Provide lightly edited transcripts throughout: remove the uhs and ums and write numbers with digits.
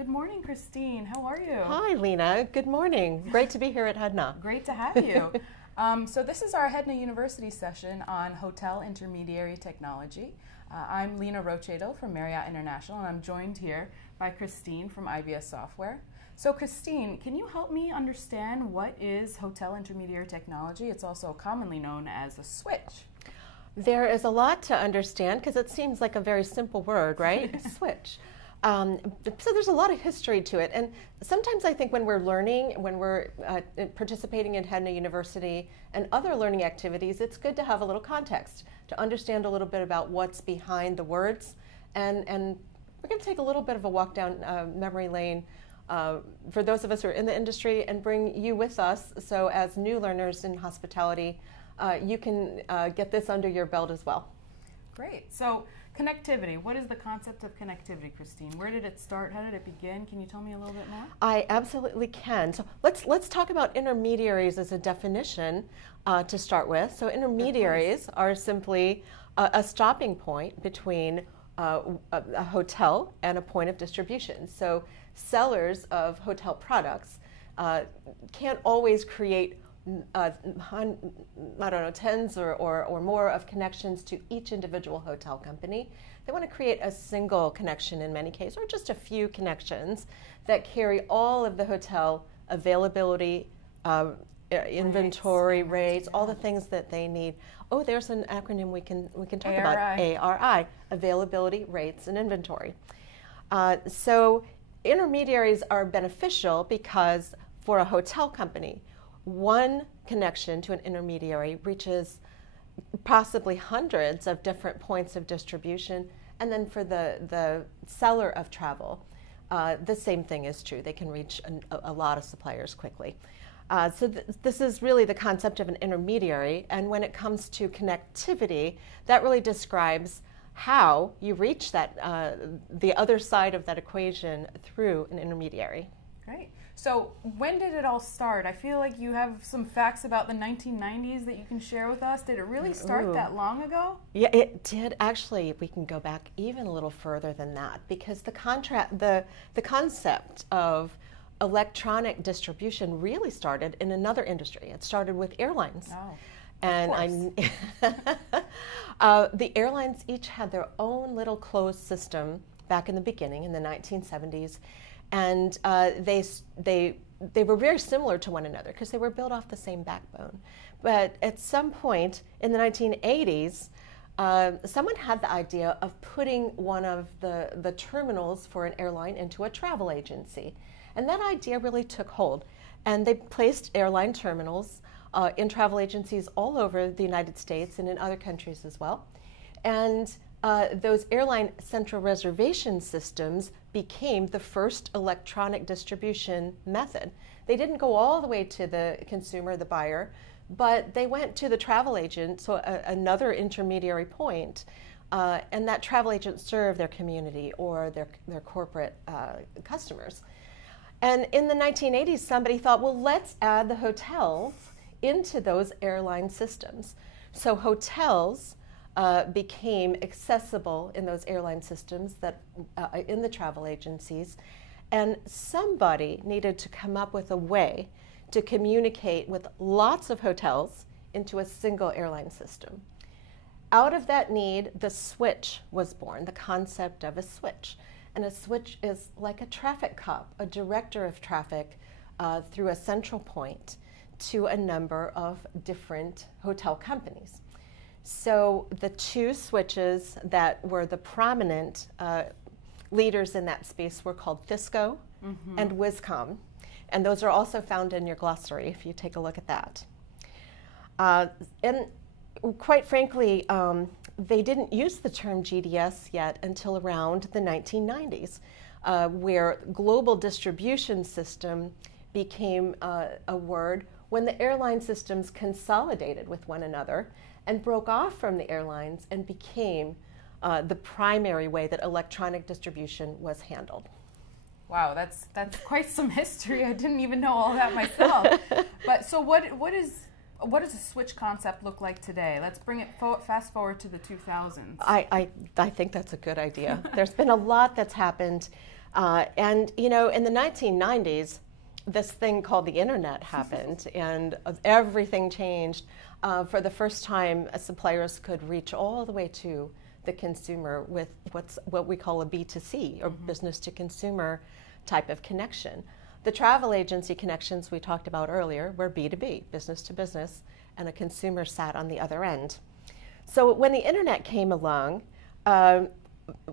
Good morning, Christine. How are you? Hi, Lena. Good morning. Great to be here at HEDNA. Great to have you. So this is our HEDNA University session on hotel intermediary technology. I'm Lena Rochedo from Marriott International, and I'm joined here by Christine from IBS Software. So Christine, can you help me understand what is hotel intermediary technology? It's also commonly known as a switch. There is a lot to understand because it seems like a very simple word, right? Switch. So there's a lot of history to it, and sometimes I think when we're learning, when we're participating in HEDNA University and other learning activities, it's good to have a little context, to understand a little bit about what's behind the words, and we're going to take a little bit of a walk down memory lane for those of us who are in the industry and bring you with us, so as new learners in hospitality, you can get this under your belt as well. Great. So connectivity. What is the concept of connectivity, Christine? Where did it start? How did it begin? Can you tell me a little bit more? I absolutely can. So let's talk about intermediaries as a definition to start with. So intermediaries are simply a stopping point between a hotel and a point of distribution. So sellers of hotel products can't always create I don't know, tens or more of connections to each individual hotel company. They want to create a single connection in many cases, or just a few connections that carry all of the hotel availability, inventory, rates, all the things that they need. Oh, there's an acronym we can talk about. ARI, availability, rates, and inventory. So intermediaries are beneficial because for a hotel company, one connection to an intermediary reaches possibly hundreds of different points of distribution, and then for the seller of travel, the same thing is true. They can reach a lot of suppliers quickly. So this is really the concept of an intermediary, and when it comes to connectivity, that really describes how you reach that the other side of that equation through an intermediary. Great. So when did it all start? I feel like you have some facts about the 1990s that you can share with us. Did it really start that long ago? Yeah, it did. Actually, we can go back even a little further than that, because the concept of electronic distribution really started in another industry. It started with airlines. Oh, and the airlines each had their own little closed system back in the beginning, in the 1970s. And they were very similar to one another because they were built off the same backbone. But at some point in the 1980s, someone had the idea of putting one of the terminals for an airline into a travel agency. And that idea really took hold. And they placed airline terminals in travel agencies all over the United States and in other countries as well. And those airline central reservation systems became the first electronic distribution method. They didn't go all the way to the consumer, the buyer, but they went to the travel agent, so another intermediary point, and that travel agent served their community or their corporate customers. And in the 1980s, somebody thought, well, let's add the hotels into those airline systems. So hotels became accessible in those airline systems that in the travel agencies, and somebody needed to come up with a way to communicate with lots of hotels into a single airline system. Out of that need, the switch was born, the concept of a switch. And a switch is like a traffic cop, a director of traffic through a central point to a number of different hotel companies. So the two switches that were the prominent leaders in that space were called Thisco and Wiscom. And those are also found in your glossary if you take a look at that. And quite frankly, they didn't use the term GDS yet until around the 1990s, where global distribution system became a word when the airline systems consolidated with one another and broke off from the airlines and became the primary way that electronic distribution was handled. Wow, that's quite some history. I didn't even know all that myself. But so what does a switch concept look like today? Let's bring it fast forward to the 2000s. I think that's a good idea. There's been a lot that's happened. And you know, in the 1990s, this thing called the internet happened, and everything changed. For the first time, suppliers could reach all the way to the consumer with what we call a B2C, or business to consumer type of connection. The travel agency connections we talked about earlier were B2B, business to business, and a consumer sat on the other end. So when the internet came along,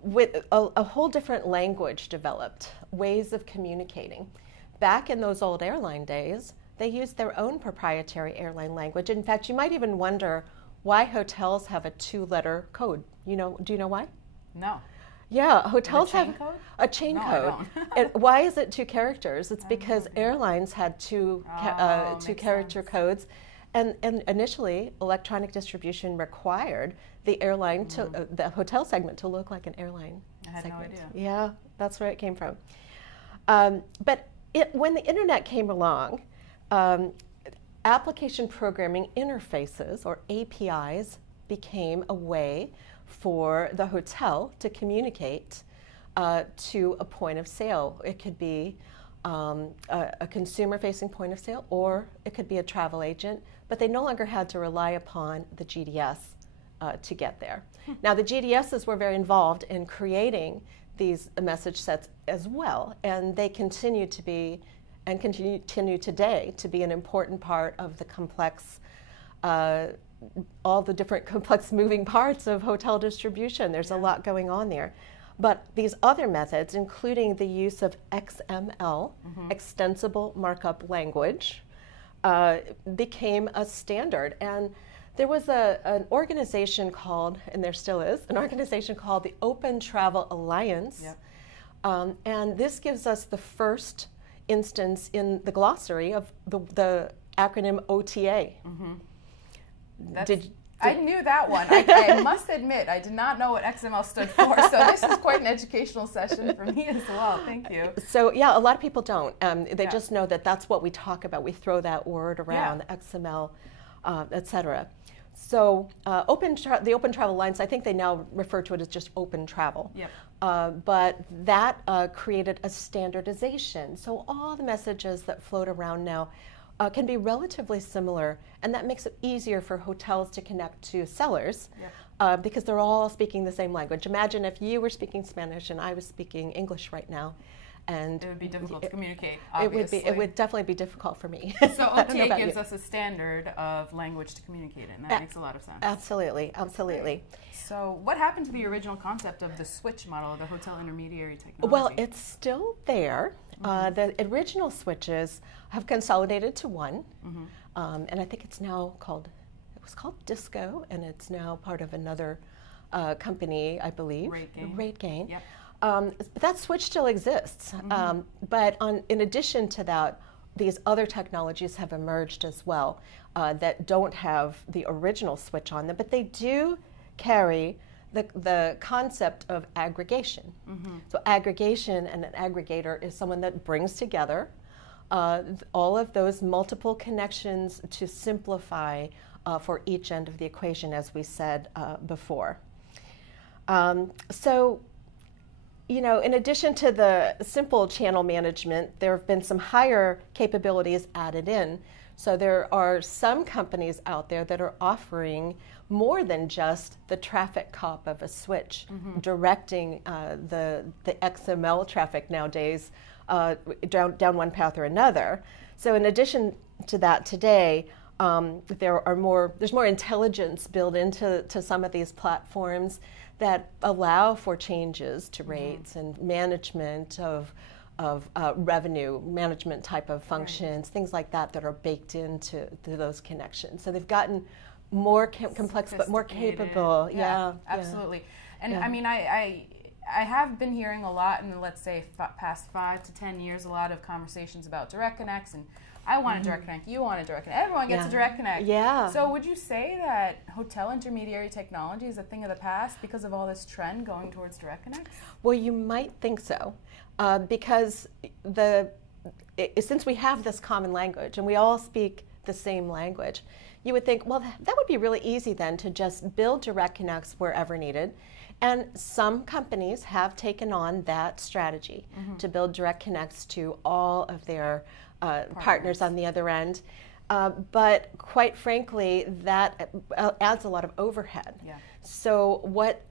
with a whole different language developed, ways of communicating. Back in those old airline days, they used their own proprietary airline language. In fact, you might even wonder why hotels have a 2-letter code. Do you know why? No. Yeah, hotels have code? A chain No, code. And why is it 2 characters? It's because airlines had two character codes. And initially, electronic distribution required the airline the hotel segment to look like an airline segment. I had no idea. Yeah, that's where it came from. But when the internet came along, application programming interfaces, or APIs, became a way for the hotel to communicate to a point of sale. It could be a consumer-facing point of sale, or it could be a travel agent, but they no longer had to rely upon the GDS to get there. Now, the GDSs were very involved in creating these message sets as well, and they continue to be, and continue today to be, an important part of the complex, all the different complex moving parts of hotel distribution. There's a lot going on there. But these other methods, including the use of XML, extensible markup language, became a standard. And there was an organization called, and there still is, an organization called the Open Travel Alliance. Yep. And this gives us the first instance in the glossary of the acronym OTA. I knew that one. I must admit, I did not know what XML stood for, so this is quite an educational session for me as well. Thank you. So yeah, a lot of people don't. They just know that that's what we talk about. We throw that word around, XML, etc. So the Open Travel Alliance, I think they now refer to it as just Open Travel. Yep. But that created a standardization. So all the messages that float around now can be relatively similar, and that makes it easier for hotels to connect to sellers. Yep. Because they're all speaking the same language. Imagine if you were speaking Spanish and I was speaking English right now. And it would be difficult to communicate, obviously. It would definitely be difficult for me. So OTA gives us a standard of language to communicate in. That makes a lot of sense. Absolutely, absolutely. So what happened to the original concept of the switch model, the hotel intermediary technology? Well, it's still there. The original switches have consolidated to one, and I think it's now called, it was called Disco, and it's now part of another company, I believe. RateGain. Yep. That switch still exists, but in addition to that, these other technologies have emerged as well that don't have the original switch on them, but they do carry the concept of aggregation. So aggregation, and an aggregator is someone that brings together all of those multiple connections to simplify for each end of the equation, as we said before. So, in addition to the simple channel management, there have been some higher capabilities added in. So there are some companies out there that are offering more than just the traffic cop of a switch, directing the XML traffic nowadays down one path or another. So in addition to that, today there's more intelligence built into some of these platforms that allow for changes to rates and management of revenue management type of functions, things like that are baked into those connections. So they've gotten more complex but more capable. Yeah, absolutely. And I mean, I have been hearing a lot in the, let's say, past 5 to 10 years, a lot of conversations about direct connects, and I want a direct connect, you want a direct connect, everyone gets a direct connect. Yeah. So would you say that hotel intermediary technology is a thing of the past because of all this trend going towards direct connects? Well, you might think so, because since we have this common language and we all speak the same language, you would think, well, that would be really easy then to just build direct connects wherever needed And some companies have taken on that strategy to build direct connects to all of their partners on the other end. But quite frankly, that adds a lot of overhead. Yeah. So what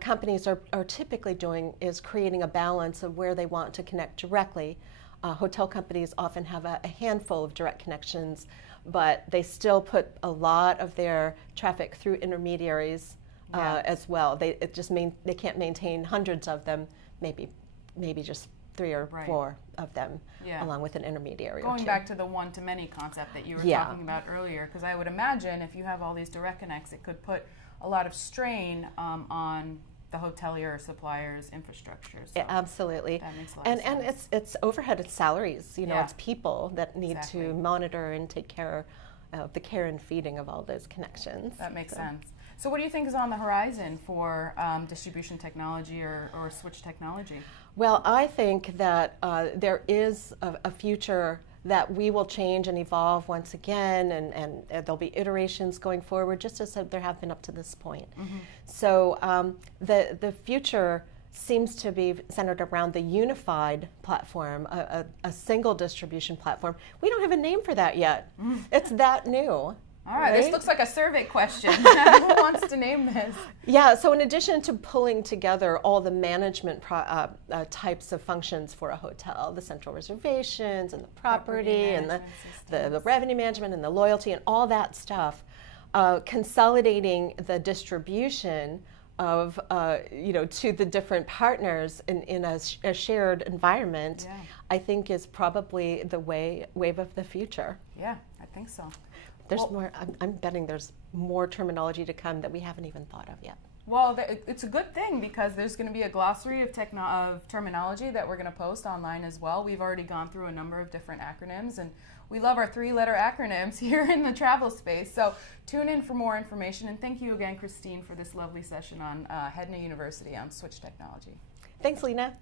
companies are typically doing is creating a balance of where they want to connect directly. Hotel companies often have a handful of direct connections, but they still put a lot of their traffic through intermediaries as well. They can't maintain hundreds of them, maybe just 3 or 4 of them, along with an intermediary. Going back to the one-to-many concept that you were talking about earlier, because I would imagine if you have all these direct connects, it could put a lot of strain on the hotelier or supplier's infrastructure. So absolutely. That makes a lot of sense. And it's overhead, it's salaries. It's people that need to monitor and take care of the care and feeding of all those connections. That makes sense. So what do you think is on the horizon for distribution technology or switch technology? Well, I think that there is a future that we will change and evolve once again, and there'll be iterations going forward, just as there have been up to this point. So the future seems to be centered around the unified platform, a single distribution platform. We don't have a name for that yet. It's that new. All right, this looks like a survey question. Who wants to name this? Yeah, so in addition to pulling together all the management types of functions for a hotel, the central reservations and the property and the revenue management and the loyalty and all that stuff, consolidating the distribution of to the different partners in a shared environment, I think is probably the wave of the future. Yeah, I think so. There's more. I'm betting there's more terminology to come that we haven't even thought of yet. Well, it's a good thing because there's going to be a glossary of terminology that we're going to post online as well. We've already gone through a number of different acronyms, and we love our 3-letter acronyms here in the travel space. So tune in for more information, and thank you again, Christine, for this lovely session on HEDNA University on switch technology. Thanks, Lena.